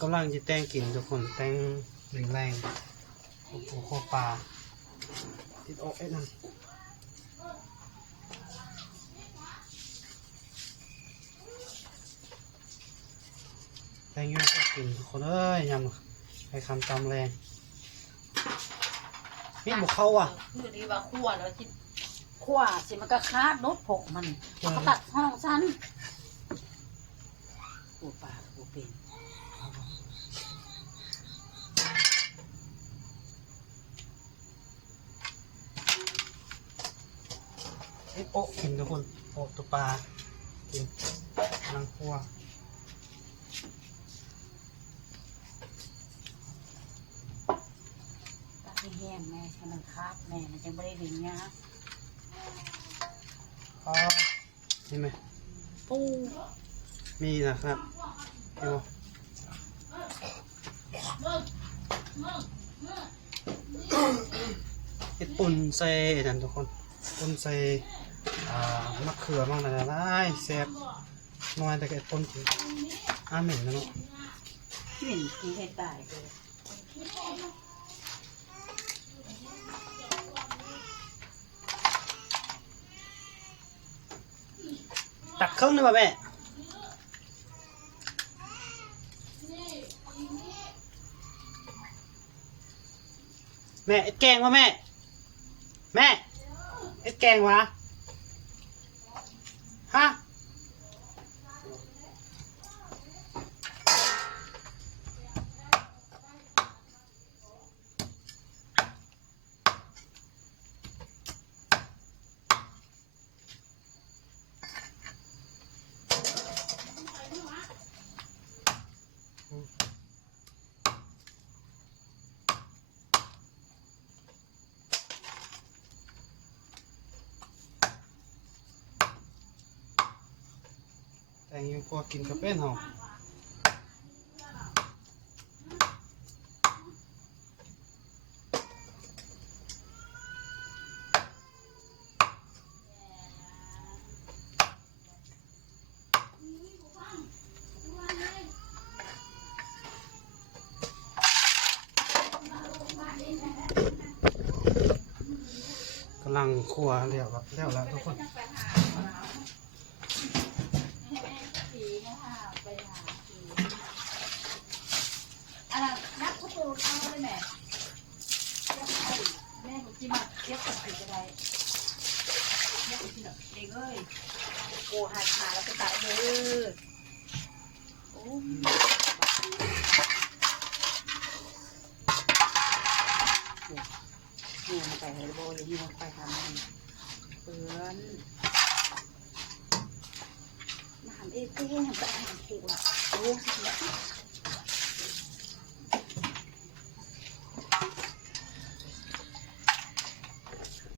กำลังจะแต่งกินทุกคนแต่งแรงๆโอ้โหข้อปลาติดอกไอ้นั่นแต่งอยังก็กินทุกคนเอ้ยยำไปคำจำแรงนี่บุกเข้าอ่ะคือดีว่าคั่วแล้วที่คั่วสิมันก็คาดนดผกมันเขาก็ตัดห้องสั้นปูปลาปูเป็นโอ๊ะกินทุกคนโอ๊ะตัวปลากินนังคั่วตัดให้แห้งแม่ให้มันคาดแม่มันยังไม่ได้ดึงนะอ๋อนี่ไหมปู มีนะครับเดี๋ยวเห็ดปุ่นใส่นั่นทุกคนปุ่นใส่มะเขือบ้างนะได้แซ่บน้อยแต่ก็ปุ่นกินเหม็นนะเนาะเหม็นกินให้ตายเลยตักเครื่องได้ป่ะแม่แม่เอ็ดแกงวะแม่เอ็ดแกงวะฮะแต่งยังพอกินกับเป็นหอมกำลังคั่วแล้วทุกคนนักผู้ตูเอาเลยแม่แม่ผมกินมาเย็บกับผีก็ได้เย็บกับผีเด็กเอ้ยโอ้หายขาแล้วก็ตายเลยโอ้เนี่ยมันไปเลยโบเลยนี่มันไปทำมันเปื้อนน้ำเอ๊ะเอ๊ะน้ำตาลน้ำปูอ่ะโอ้สิ